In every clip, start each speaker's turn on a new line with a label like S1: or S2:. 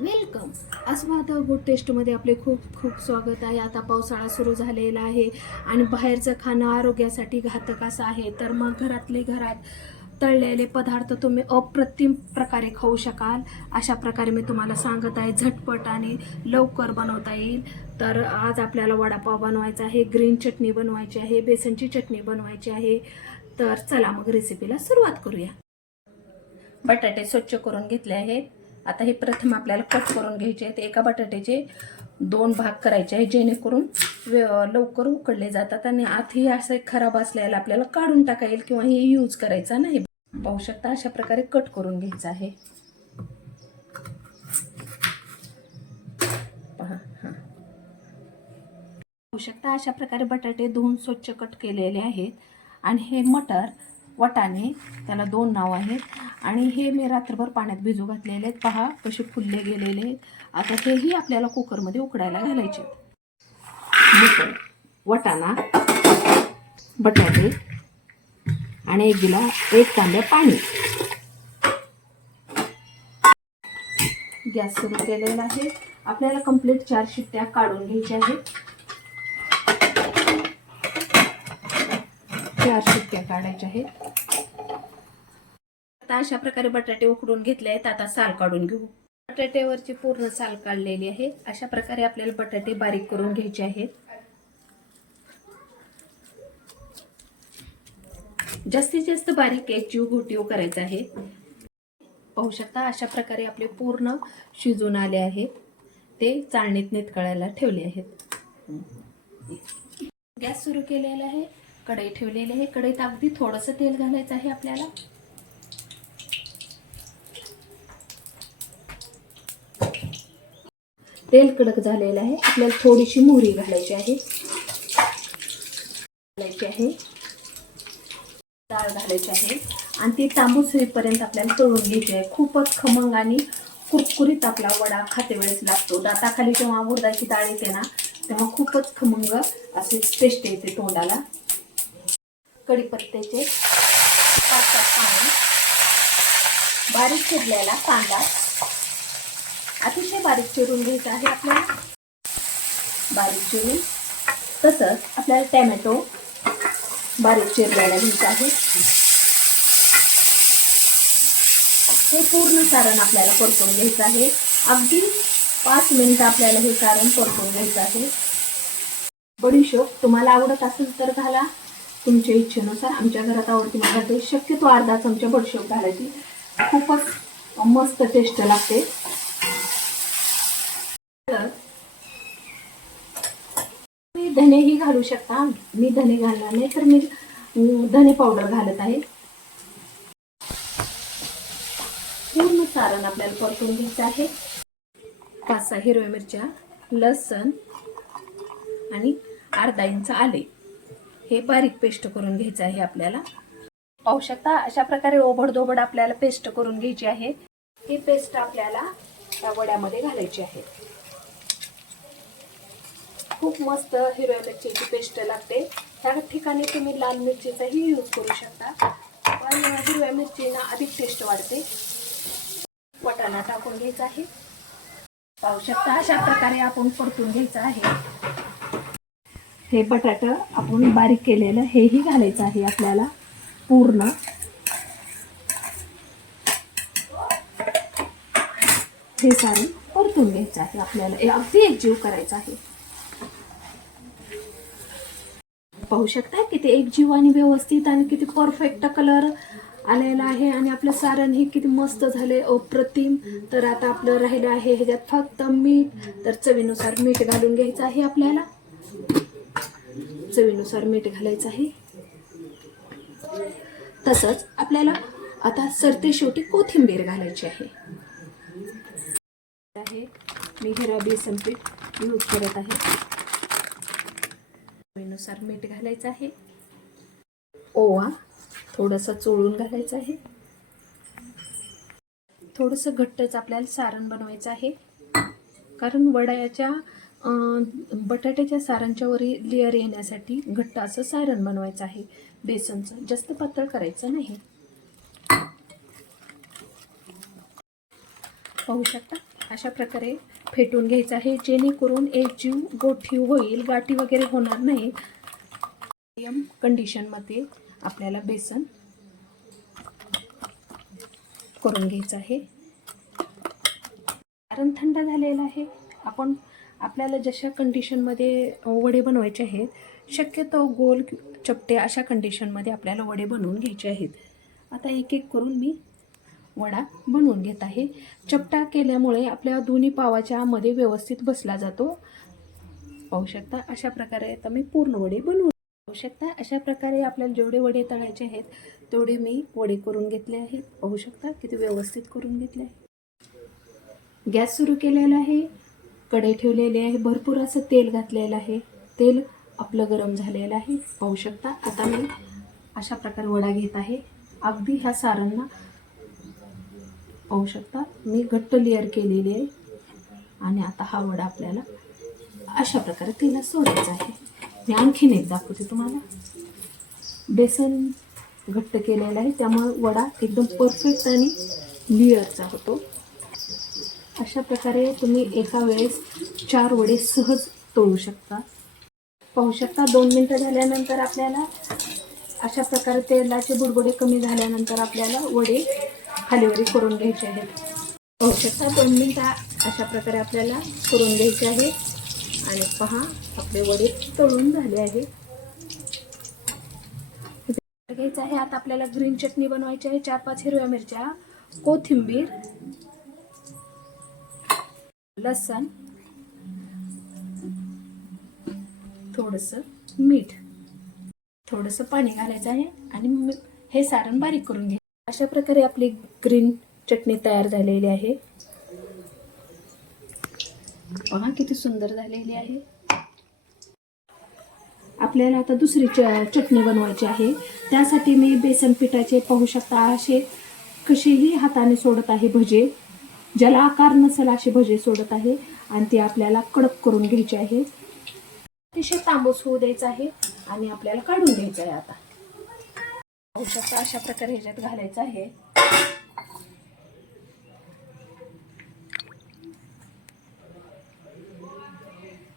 S1: Welcome. अस्वाद good टेस्टमध्ये आपले खूप खूप स्वागत आहे. आता पावसाळा सुरू झालेला आहे आणि बाहेरचं खाणं आरोग्यासाठी घातक असं आहे. तर मग घरातले घरात तळलेले पदार्थ तुम्ही अप्रतिम प्रकारे खाऊ शकाल. अशा प्रकारे मी तुम्हाला सांगत आहे झटपट आणि लवकर बनवता येईल. तर आज आपल्याला वडापाव बनवायचा आहे ग्रीन चटणी बनवायची आहे बेसनची चटणी बनवायची आहे. तर चला मग रेसिपीला सुरुवात करूया. बटाटे स्वच्छ करून घेतले आहेत. आता हे प्रथम आपल्याला कट करून घ्यायचे आहेत. एका बटाट्याचे दोन भाग करायचे आहे जेणेकरून लवकर उकडले जातात आणि आतही असं खराब असल्याला आपल्याला काढून टाका येईल किंवा हे यूज करायचा नाही. पाहू शकता अशा प्रकारे कट करून घ्यायचं आहे. पाहू शकता अशा प्रकारे बटाटे धुवून स्वच्छ कट केलेले आहेत. आणि हे मटर वटाणे त्याला दोन नाव आहेत. आणि हे मी रात्रभर पाण्यात भिजू घातलेले आहेत. पहा कसे फुलले गेलेले आता हेही आपल्याला कुकरमध्ये उकडायला घालायचे आहेत. वटाणा बटाटे आणि एक गिला एक तांब्या पाणी. गॅस सुरू केलेला आहे. आपल्याला कंप्लीट चार शिट्ट्या काढून घ्यायच्या आहेत. चार शिट्ट्या काढायच्या आहेत. आता अशा प्रकारे बटाटे उकडून घेतले आहेत. आता साल काढून घेऊ. बटाट्यावरची पूर्ण साल काढलेली आहे. अशा प्रकारे आपल्याला बटाटे बारीक करून घ्यायचे आहेत. जास्तीत जास्त बारीक एक जीव घोटीव करायचा आहे पाहू शकता अशा प्रकारे आपले पूर्ण शिजून आले आहेत. ते चाळणीत नितकळायला ठेवले आहेत. गॅस सुरू केलेला आहे. कढई ठेवलेली आहे. कढईत अगदी थोडंसं तेल घालायचं आहे आपल्याला. तेल कडक झालेलं आहे. आपल्याला थोडीशी मोहरी घालायची आहे. घालायची आहे. डाळ घालायची आहे. आणि ती तांबूस होईपर्यंत आपल्याला तळून घ्यायची आहे. खूपच खमंग आणि कुरकुरीत आपला वडा खाते वेळेस लागतो. दाताखाली जेव्हा उडदाची डाळ येते ना तेव्हा खूपच खमंग असे टेस्ट येते तोंडाला. कढीपत्त्याचे पाच सात पाणी बारीक चिरलेला कांदा. अतिशय बारीक चिरून घ्यायचा आहे आपल्याला. बारीक चिरून. तसंच आपल्याला टॅमॅटो बारीक चिरलेला घ्यायचा आहे. हे पूर्ण सारण आपल्याला परतून घ्यायचं आहे. अगदी पाच मिनिटं आपल्याला हे सारण परतून घ्यायचं आहे. बडीशोप तुम्हाला आवडत असेल तर घाला. तुमच्या इच्छेनुसार आमच्या घरात आवडती मला ते शक्यतो अर्धा चमचा बडशेप घालायची. खूपच मस्त टेस्ट लागते. तर तुम्ही धनेही घालू शकता. मी धने घालणार नाही तर मी धने पावडर घालत आहे. पूर्ण सारण आपल्याला परतून घ्यायचं आहे. पाच सहा हिरव्या मिरच्या लसण आणि अर्धा इंच आले. हे बारीक पेस्ट करून घ्यायचं आहे आपल्याला. पाहू शकता अशा प्रकारे ओबडधोबड आपल्याला पेस्ट करून घ्यायची आहे. ही पेस्ट आपल्याला त्या वड्यामध्ये घालायची आहे. खूप मस्त हिरव्या मिरचीची पेस्ट लागते. त्या ठिकाणी तुम्ही लाल मिरचीचाही यूज करू शकता. पण हिरव्या मिरचीना अधिक टेस्ट वाढते. वटाणा टाकून घ्यायचा आहे. पाहू शकता अशा प्रकारे आपण परतून घ्यायचं आहे. हे बटाटं आपण बारीक केलेलं हेही घालायचं आहे आपल्याला पूर्ण. हे सारण परतून घ्यायचं आहे आपल्याला. अगदी एकजीव करायचा आहे. पाहू शकता किती एकजीव आणि व्यवस्थित आणि किती परफेक्ट कलर आलेला आहे आणि आपलं सारण हे किती मस्त झाले. अप्रतिम. तर आता आपलं राहिलं आहे ह्याच्यात फक्त मीठ. तर चवीनुसार मीठ घालून घ्यायचं आहे आपल्याला. चवीनुसार मीठ घालायचं आहे. तसंच आपल्याला आता सरते शेवटी कोथिंबीर घालायची आहे. मी हिरा बेसन पीठ यूज करत आहे. चवीनुसार मीठ घालायचं आहे. ओवा थोडंसं चोळून घालायचं आहे. थोडंसं घट्टच आपल्याला सारण बनवायचं आहे. कारण वड्याच्या बटाट्याच्या सारांच्यावरील वरी लेअर येण्यासाठी घट्ट असं सारण बनवायचं आहे. बेसनचं. जास्त पातळ करायचं नाही. पाहू शकता? अशा प्रकारे फेटून घ्यायचं आहे. जेणेकरून एक जीव गोठी होईल गाठी वगैरे होणार नाही. मीडियम कंडिशनमध्ये आपल्याला बेसन करून घ्यायचं आहे. कारण थंड झालेलं आहे. आपण आपल्याला जशा कंडिशनमध्ये वडे बनवायचे आहेत शक्यतो गोल चपटे अशा कंडिशनमध्ये आपल्याला वडे बनवून घ्यायचे आहेत. आता एक एक करून मी वडा बनवून घेत आहे. चपटा केल्यामुळे आपल्या दोन्ही पावाच्या मध्ये व्यवस्थित बसला जातो. पाहू शकता अशा प्रकारे आता मी पूर्ण वडे बनवून पाहू शकता. अशा प्रकारे आपल्याला जेवढे वडे तळायचे आहेत तेवढे मी वडे करून घेतले आहेत. पाहू शकता किती व्यवस्थित करून घेतले आहे गॅस सुरू केलेला आहे. कढई ठेवलेली आहे. भरपूर असं तेल घातलेलं आहे. तेल आपलं गरम झालेलं आहे. पाहू शकता. आता मी अशा प्रकारे वडा घेत आहे. अगदी ह्या सारांना पाहू शकता. मी घट्ट लेअर केलेली आहे. आणि आता हा वडा आपल्याला अशा प्रकारे तेला सोडायचा आहे. मी आणखीन एक दाखवते तुम्हाला. बेसन घट्ट केलेलं आहे. त्यामुळे वडा एकदम परफेक्ट आणि लेअरचा होतो. अशा प्रकारे तुम्ही एका वेळेस चार वडे सहज तळू शकता. पाहू शकता दोन मिनटं झाल्यानंतर आपल्याला अशा प्रकारे तेलाचे बुडबुडे कमी झाल्यानंतर आपल्याला वडे खालीवरी करून घ्यायचे आहेत. पाहू शकता दोन मिनटं अशा प्रकारे आपल्याला करून घ्यायचे आहे आणि पहा आपले वडे तळून झाले आहे घ्यायचं आहे. आता आपल्याला ग्रीन चटणी बनवायची आहे. चार पाच हिरव्या मिरच्या कोथिंबीर लसण थोडस मीठ थोडंसं पाणी घालायचं आहे आणि मी- हे सारण बारीक करून घे. अशा प्रकारे आपली ग्रीन चटणी तयार झालेली आहे. पहा किती सुंदर झालेली आहे. आपल्याला आता दुसरी च चटणी बनवायची आहे. त्यासाठी मी बेसन पिठाचे पाहू शकता असे कसेही हाताने सोडत आहे भजे. ज्याला आकार नसेल असे भजे सोडत आहे आणि ते आपल्याला कडक करून घ्यायचे आहे. अतिशय तांबूस होऊ द्यायचा आहे आणि आपल्याला काढून घ्यायचं आहे आता. पाहू शकता अशा प्रकारे ह्याच्यात घालायचं आहे.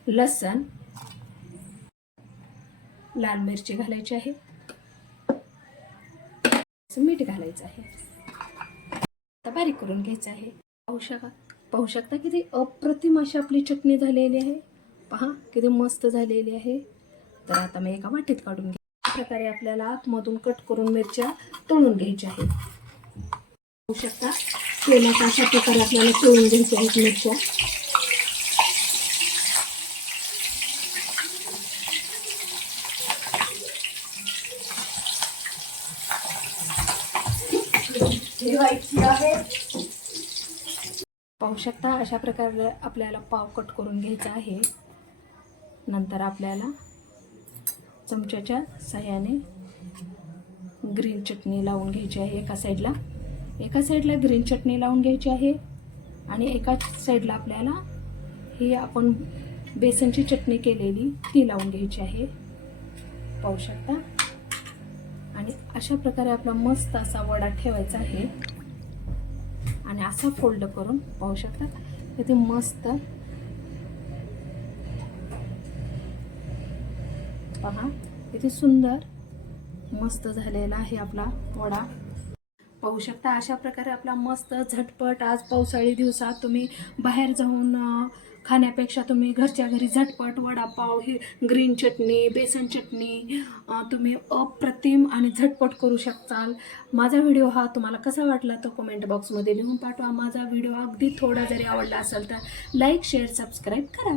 S1: लसण लाल मिरची घालायची आहे. मीठ घालायचं आहे. आता बारीक करून घ्यायचं आहे. पाहू शका. पाहू शकता किती अप्रतिम अशी आपली चटणी झालेली आहे. पहा किती मस्त झालेली आहे. तर आता मी एका वाटीत काढून घे प्रकारे आपल्याला आतमधून कट करून मिरच्या तळून घ्यायच्या आहेत. पाहू शकता तेलात अशा प्रकारे आपल्याला तळून घ्यायच्या आहेत मिरच्या. पाहू शकता अशा प्रकारे आपल्याला पाव कट करून घ्यायचा आहे. नंतर आपल्याला चमच्याच्या साह्याने ग्रीन चटणी लावून घ्यायची आहे एका साईडला एका साईडला ग्रीन चटणी लावून घ्यायची आहे आणि एका साईडला आपल्याला ही आपण बेसनची चटणी केलेली ती लावून घ्यायची आहे. पाहू शकता? आणि अशा प्रकारे आपला मस्त असा वडा ठेवायचा आहे. आणि असा फोल्ड करून पाहू शकता. ते मस्त पहा किती सुंदर मस्त झालेला आहे आपला वडा. पाहू शकता अशा प्रकारे आपला मस्त झटपट आज पावसाळी दिवसात तुम्ही बाहेर जाऊन खाण्यापेक्षा तुम्ही घरच्या घरी झटपट वडापाव ही ग्रीन चटणी बेसन चटणी तुम्ही अप्रतिम आणि झटपट करू शकताल. माझा व्हिडिओ हा तुम्हाला कसा वाटला तो कमेंट बॉक्समध्ये लिहून पाठवा. माझा व्हिडिओ अगदी थोडा जरी आवडला असेल तर लाईक शेअर सबस्क्राईब करा.